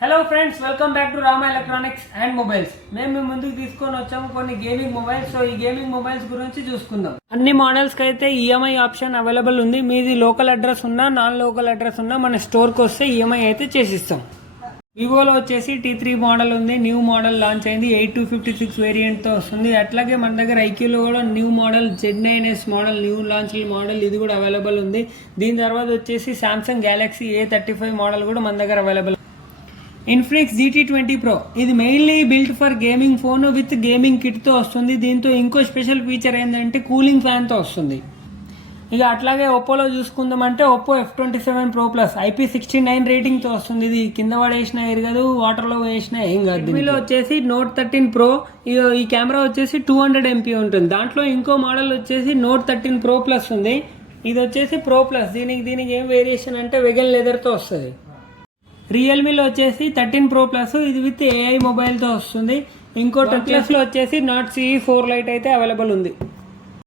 Hello friends, welcome back to Rama electronics and mobiles. మేము మీ ముందుకు తీసుకొని వచ్చాము కొన్ని గేమింగ్ మొబైల్స్. సో ఈ గేమింగ్ మొబైల్స్ గురించి చూసుకుందాం. అన్ని మోడల్స్కి అయితే ఈఎంఐ ఆప్షన్ అవైలబుల్ ఉంది. మీది లోకల్ అడ్రస్ ఉన్నా నాన్ లోకల్ అడ్రస్ ఉన్నా మన స్టోర్కి వస్తే ఈఎంఐ అయితే చేసిస్తాం. వివోలో వచ్చేసి T3 మోడల్ ఉంది, న్యూ మోడల్ లాంచ్ అయింది. 8256 వేరియంట్తో వస్తుంది. అట్లాగే మన దగ్గర ఐక్యూలో కూడా new model Z9S model, new launch model ఇది కూడా అవైలబుల్ ఉంది. దీని తర్వాత వచ్చేసి సామ్సంగ్ గ్యాలక్సీ A35 మోడల్ కూడా మన దగ్గర అవైలబుల్. ఇన్ఫినిక్స్ GT20 Pro ఇది mainly built for gaming phone with gaming కిట్తో వస్తుంది. దీంతో ఇంకో స్పెషల్ ఫీచర్ ఏంటంటే కూలింగ్ ఫ్యాన్తో వస్తుంది. ఇక అట్లాగే ఒప్పోలో చూసుకుందామంటే Oppo F27 Pro Plus IP69 రేటింగ్తో వస్తుంది. ఇది కింద పడేసినా ఎరగదు, వాటర్లో వేసినా ఏం కాదు. దీనిలో వచ్చేసి Note 13 Pro, ఈ కెమెరా వచ్చేసి 200 MP ఉంటుంది. దాంట్లో ఇంకో మోడల్ వచ్చేసి Note 13 Pro Plus ఉంది. ఇది వచ్చేసి Pro Plus. దీనికి ఏం వేరియేషన్ అంటే వెగన్ లెదర్తో వస్తుంది. రియల్మీలో వచ్చేసి 13 Pro Plus ఇది విత్ AI మొబైల్తో వస్తుంది. ఇంకో 10 Plusలో వచ్చేసి Note CE 4 Lite అయితే అవైలబుల్ ఉంది.